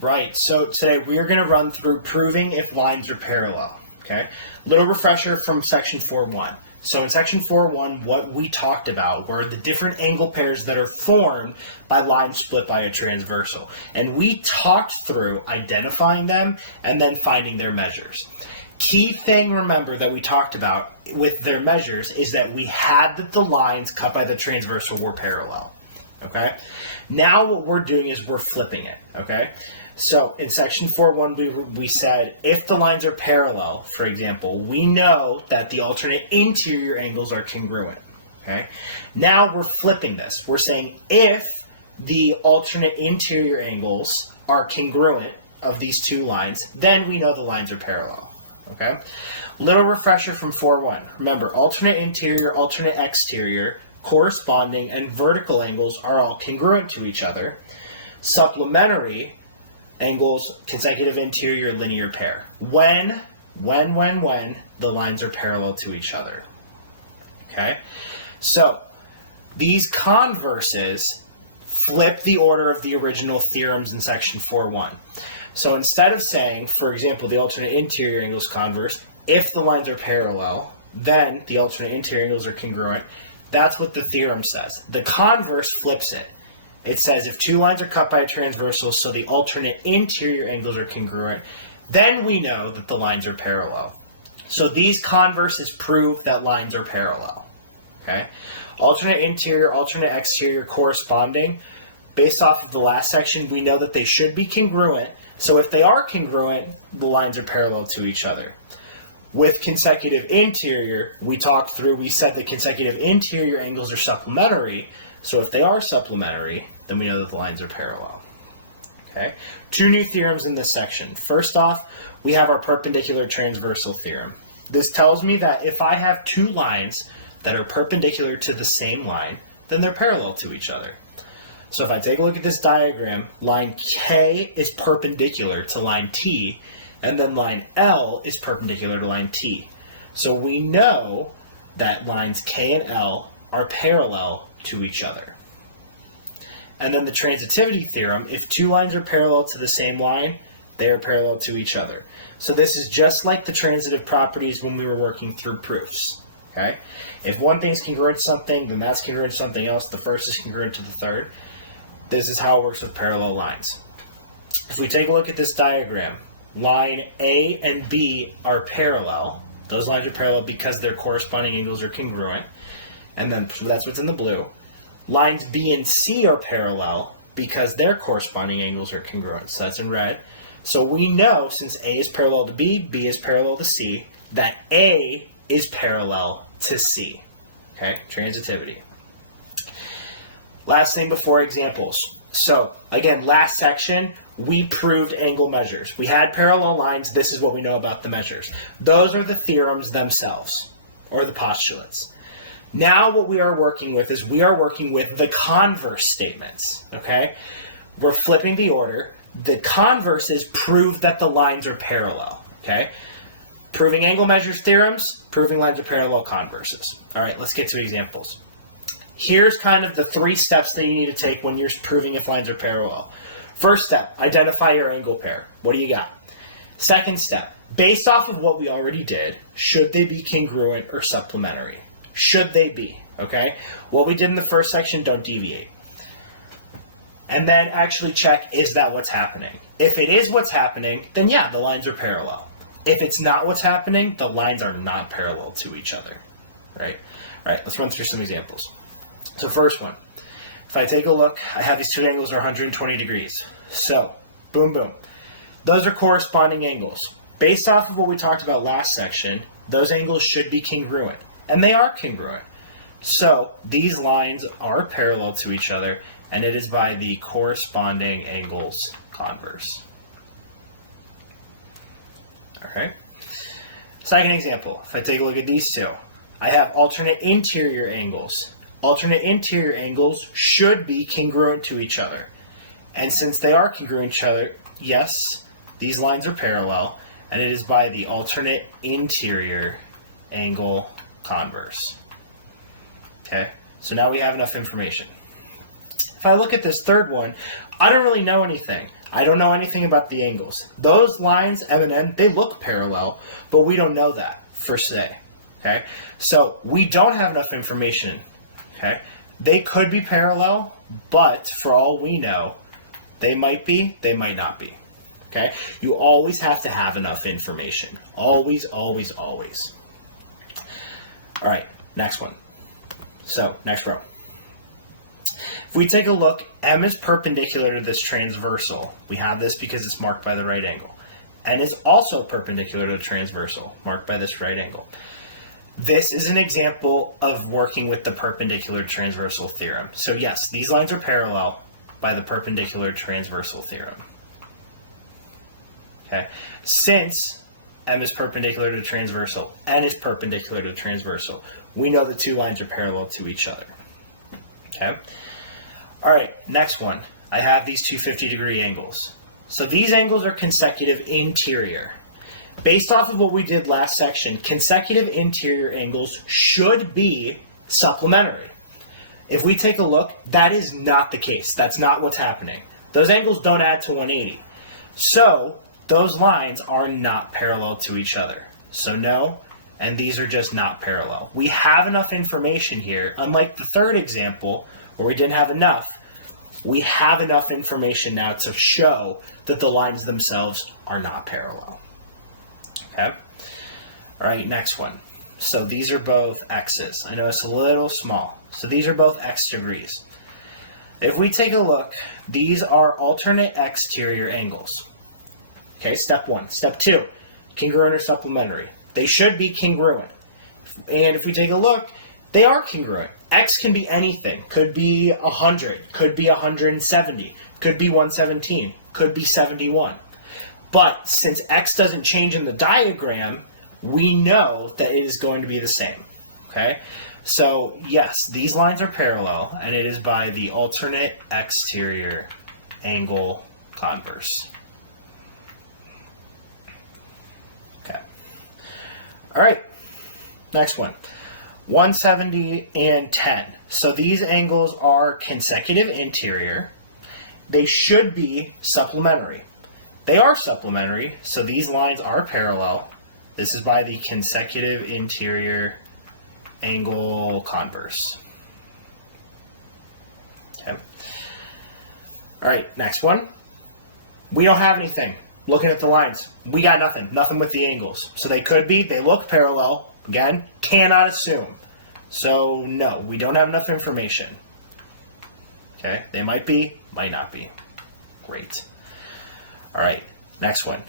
Right, so today we are going to run through proving if lines are parallel. Okay, little refresher from section 4.1. So in section 4.1, what we talked about were the different angle pairs that are formed by lines split by a transversal. And we talked through identifying them and then finding their measures. Key thing, remember, that we talked about with their measures is that we had that the lines cut by the transversal were parallel. Okay, now what we're doing is we're flipping it. Okay, so in section 4.1 we said if the lines are parallel, for example, we know that the alternate interior angles are congruent. Okay, now we're flipping this. We're saying if the alternate interior angles are congruent of these two lines, then we know the lines are parallel. Okay, little refresher from 4.1. Remember, alternate interior, alternate exterior, corresponding, and vertical angles are all congruent to each other. Supplementary angles, consecutive interior, linear pair. When the lines are parallel to each other. Okay, so these converses flip the order of the original theorems in section 4.1. So instead of saying, for example, the alternate interior angles converse, if the lines are parallel, then the alternate interior angles are congruent. That's what the theorem says. The converse flips it. It says if two lines are cut by a transversal, so the alternate interior angles are congruent, then we know that the lines are parallel. So these converses prove that lines are parallel. Okay? Alternate interior, alternate exterior, corresponding. Based off of the last section, we know that they should be congruent. So if they are congruent, the lines are parallel to each other. With consecutive interior, we said the consecutive interior angles are supplementary. So if they are supplementary, then we know that the lines are parallel. Okay? Two new theorems in this section. First off, we have our perpendicular transversal theorem. This tells me that if I have two lines that are perpendicular to the same line, then they're parallel to each other. So if I take a look at this diagram, line K is perpendicular to line T, and then line L is perpendicular to line T. So we know that lines K and L are parallel to each other. And then the transitivity theorem, if two lines are parallel to the same line, they are parallel to each other. So this is just like the transitive properties when we were working through proofs. Okay? If one thing is congruent to something, then that's congruent to something else. The first is congruent to the third. This is how it works with parallel lines. If we take a look at this diagram, line A and B are parallel. Those lines are parallel because their corresponding angles are congruent. And then that's what's in the blue. Lines B and C are parallel because their corresponding angles are congruent. So that's in red. So we know, since A is parallel to B, B is parallel to C, that A is parallel to C. Okay, transitivity. Last thing before examples. So, again, last section, we proved angle measures. We had parallel lines. This is what we know about the measures. Those are the theorems themselves, or the postulates. Now what we are working with is we are working with the converse statements, okay? We're flipping the order. The converses prove that the lines are parallel, okay? Proving angle measures theorems, proving lines are parallel converses. All right, let's get to examples. Here's kind of the 3 steps that you need to take when you're proving if lines are parallel. First step, identify your angle pair. What do you got? Second step, based off of what we already did, should they be congruent or supplementary? Should they be, okay? What we did in the first section, don't deviate. And then actually check, is that what's happening? If it is what's happening, then yeah, the lines are parallel. If it's not what's happening, the lines are not parallel to each other, right? All right, let's run through some examples. So first one, if I take a look, I have these two angles are 120 degrees. So, boom, boom. Those are corresponding angles. Based off of what we talked about last section, those angles should be congruent. And they are congruent. So, these lines are parallel to each other, and it is by the corresponding angles converse. Alright. Second example, if I take a look at these two, I have alternate interior angles. Alternate interior angles should be congruent to each other. And since they are congruent to each other, yes, these lines are parallel, and it is by the alternate interior angle converse. Okay, so now we have enough information. if I look at this third one, I don't really know anything. I don't know anything about the angles. Those lines, M and N, they look parallel, but we don't know that per se. Okay? So we don't have enough information. Okay? They could be parallel, but for all we know, they might be, they might not be. Okay? You always have to have enough information. Always, always, always. All right, next one. So, next row. If we take a look, M is perpendicular to this transversal. We have this because it's marked by the right angle. N is also perpendicular to the transversal, marked by this right angle. This is an example of working with the perpendicular transversal theorem. So yes, these lines are parallel by the perpendicular transversal theorem. Okay, since M is perpendicular to the transversal, N is perpendicular to the transversal, we know the two lines are parallel to each other. Okay. All right, next one. I have these two 50-degree angles. So these angles are consecutive interior. Based off of what we did last section, consecutive interior angles should be supplementary. If we take a look, that is not the case. That's not what's happening. Those angles don't add to 180. So those lines are not parallel to each other. So no, and these are just not parallel. We have enough information here, unlike the third example where we didn't have enough. We have enough information now to show that the lines themselves are not parallel. Okay? All right, next one. So these are both x's. I know it's a little small. So these are both x degrees. If we take a look, these are alternate exterior angles. Okay, step one. Step two, congruent or supplementary. They should be congruent. And if we take a look, they are congruent. X can be anything. Could be 100, could be 170, could be 117, could be 71. But since X doesn't change in the diagram, we know that it is going to be the same. Okay? So yes, these lines are parallel, and it is by the alternate exterior angle converse. Okay. All right. Next one. 170 and 10. So these angles are consecutive interior. They should be supplementary. They are supplementary, so these lines are parallel. This is by the consecutive interior angle converse. Okay. All right, next one. We don't have anything. Looking at the lines, we got nothing. Nothing with the angles. So they could be, they look parallel. Again, cannot assume. So no, we don't have enough information. Okay, they might be, might not be. Great. All right, next one.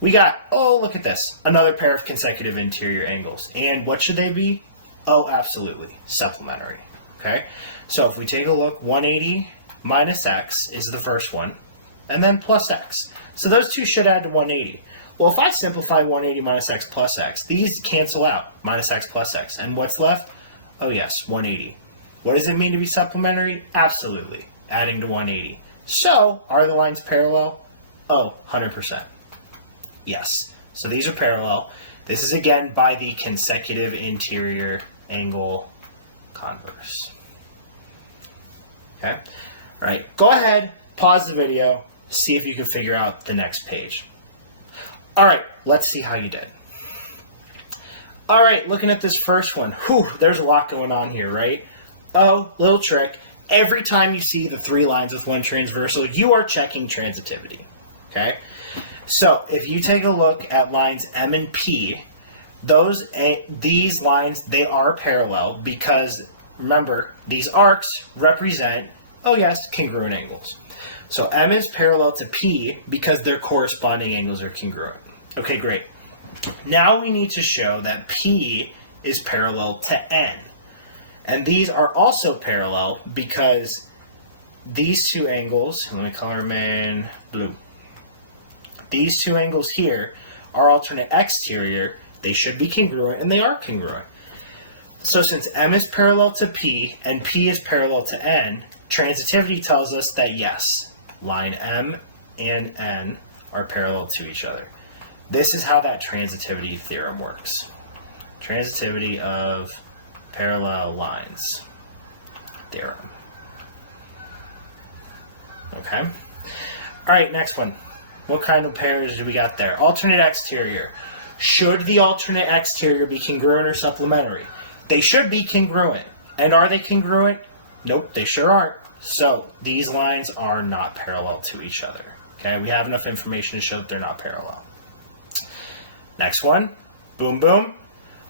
We got, oh, look at this. Another pair of consecutive interior angles. And what should they be? Oh, absolutely. Supplementary. Okay, so if we take a look, 180 minus x is the first one, and then plus x. So those two should add to 180. Well, if I simplify 180 minus x plus x, these cancel out, minus x plus x. And what's left? Oh yes, 180. What does it mean to be supplementary? Absolutely, adding to 180. So, are the lines parallel? Oh, 100%. Yes. So these are parallel. This is again by the consecutive interior angle converse. Okay? All right, go ahead, pause the video, see if you can figure out the next page. All right, let's see how you did. All right, looking at this first one. Whew, there's a lot going on here, right? Oh, little trick. Every time you see the three lines with one transversal, you are checking transitivity, okay? So if you take a look at lines M and P, these lines, they are parallel because, remember, these arcs represent, oh yes, congruent angles. So M is parallel to P because their corresponding angles are congruent. Okay, great. Now we need to show that P is parallel to N. And these are also parallel because these two angles, let me color them in blue. These two angles here are alternate exterior. They should be congruent, and they are congruent. So since M is parallel to P and P is parallel to N, transitivity tells us that yes, line M and N are parallel to each other. This is how that transitivity theorem works. Transitivity of parallel lines theorem. Okay? All right, next one. What kind of pairs do we got there? Alternate exterior. Should the alternate exterior be congruent or supplementary? They should be congruent. And are they congruent? Nope, they sure aren't. So these lines are not parallel to each other. Okay, we have enough information to show that they're not parallel. Next one. Boom, boom.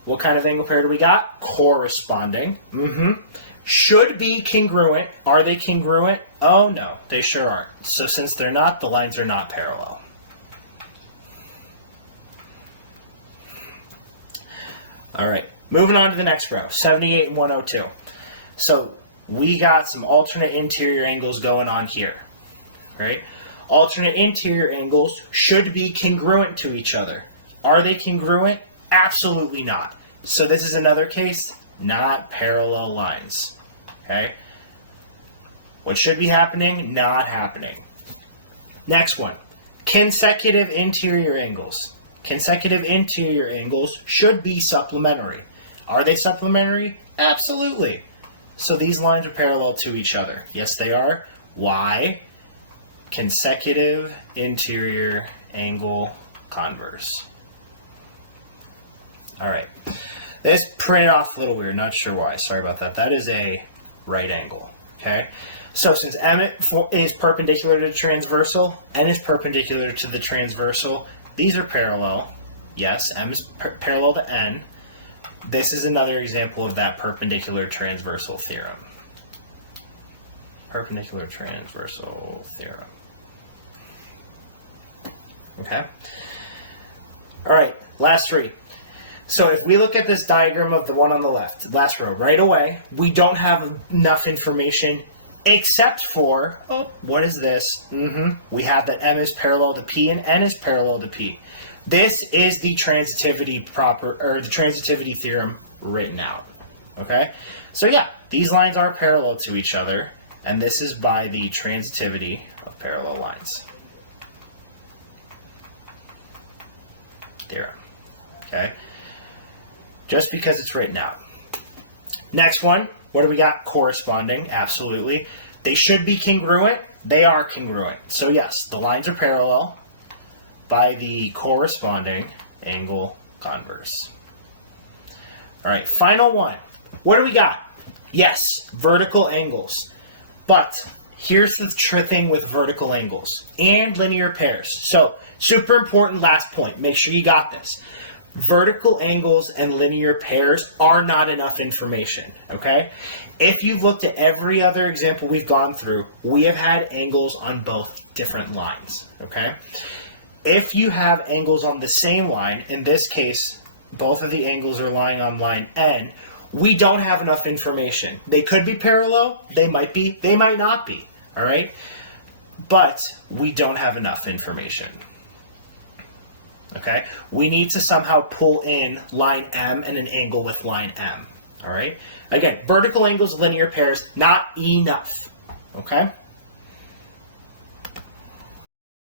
What kind of angle pair do we got? Corresponding. Should be congruent. Are they congruent? Oh no, they sure aren't. So since they're not, the lines are not parallel. All right, moving on to the next row, 78 and 102. So we got some alternate interior angles going on here, right? Alternate interior angles should be congruent to each other. Are they congruent? Absolutely not. So this is another case, not parallel lines, okay? What should be happening? Not happening. Next one, consecutive interior angles. Consecutive interior angles should be supplementary. Are they supplementary? Absolutely. So these lines are parallel to each other. Yes, they are. Why? Consecutive interior angle converse. All right. This printed off a little weird. Not sure why. Sorry about that. That is a right angle. Okay. So since M is perpendicular to the transversal, N is perpendicular to the transversal, these are parallel. Yes, M is parallel to N. This is another example of that perpendicular transversal theorem. Perpendicular transversal theorem. Okay? All right, last three. So if we look at this diagram of the one on the left, last row, right away, we don't have enough information except for, oh, what is this? We have that M is parallel to P and N is parallel to P. This is the transitivity the transitivity theorem written out. Okay? So yeah, these lines are parallel to each other, and this is by the transitivity of parallel lines. Theorem. Okay? Just because it's written out. Next one, what do we got? Corresponding, absolutely. They should be congruent. They are congruent. So yes, the lines are parallel by the corresponding angle converse. All right, final one. What do we got? Yes, vertical angles. But here's the thing with vertical angles and linear pairs. So super important last point. Make sure you got this. Vertical angles and linear pairs are not enough information, okay? If you've looked at every other example we've gone through, we have had angles on both different lines, okay? If you have angles on the same line, in this case, both of the angles are lying on line N, we don't have enough information. They could be parallel, they might be, they might not be, all right? But we don't have enough information. Okay, we need to somehow pull in line M and an angle with line M. All right, again, vertical angles, linear pairs, not enough. Okay.